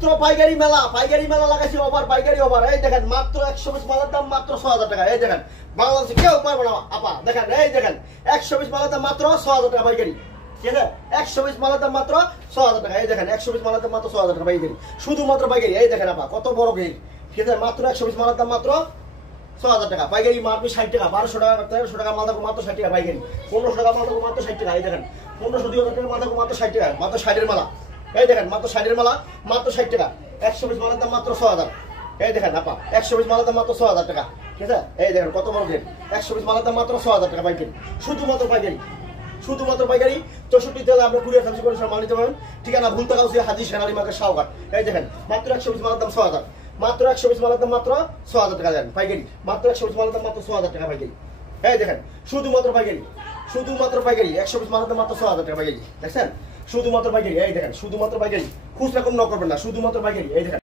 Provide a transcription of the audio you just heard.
মাত্র পাইকারি মেলা লাগাইছি অফার পাইকারি অফার। এই দেখেন মাত্র 120 পিস মালের দাম মাত্র 6000 টাকা। এই দেখেন বাংলাদেশে কেউ পারবে না আপা। দেখেন এই দেখেন 120 পিস মালের দাম মাত্র 6000 টাকা পাইকারি। ঠিক আছে 120 পিস মালের দাম মাত্র 6000 টাকা। এই দেখেন 120 পিস মালের দাম মাত্র 6000 টাকা পাইকারি, শুধুমাত্র পাইকারি। এই দেখেন আপা কত বড় গেট। ঠিক আছে মাত্র 120 পিস মালের দাম মাত্র 6000 টাকা পাইকারি। মারবি 60 টাকা, 1200 টাকা, 1300 টাকা মাল থাকো মাত্র 60 টাকা পাইকারি, 1500 টাকা মাল থাকো মাত্র 60 টাকা। এই দেখেন 1500 2000 টাকা মাল থাকো মাত্র 60 টাকা, মাত্র 60 এর মালা। এই দেখেন মাত্র 60 এর মালা মাত্র 60 টাকা। 120 পিস মালের দাম মাত্র 6000। এই দেখেন আপা 120 পিস মালের দাম মাত্র 6000 টাকা। ঠিক আছে এই দেখেন কত বড় গেট। 120 পিস মালের দাম মাত্র 6000 টাকা পাইকারি, শুধুমাত্র পাইকারি, শুধুমাত্র পাইকারি। 64 জেলা আমরা কুরিয়ার সার্ভিস করে মাল নিতে পারবেন। ঠিকানা ভুলতা গাউসিয়া হাজী সেনালী মার্কেট শাহবাগ। এই দেখেন মাত্র 120 পিস মালের দাম 6000, মাত্র 120 পিস মালের দাম মাত্র 6000 টাকা দেন পাইকারি, মাত্র 120 পিস মালের দাম মাত্র 6000 টাকা পাইকারি। এই দেখেন শুধুমাত্র পাইকারি, শুধুমাত্র পাইকারি। 120 পিস মালের দাম মাত্র 6000 টাকা পাইকারি। দেখছেন শুধুমাত্র পাইকারি। এই দেখেন শুধুমাত্র পাইকারি, খুচরা কম ন করবেন না, শুধুমাত্র পাইকারি। এই দেখেন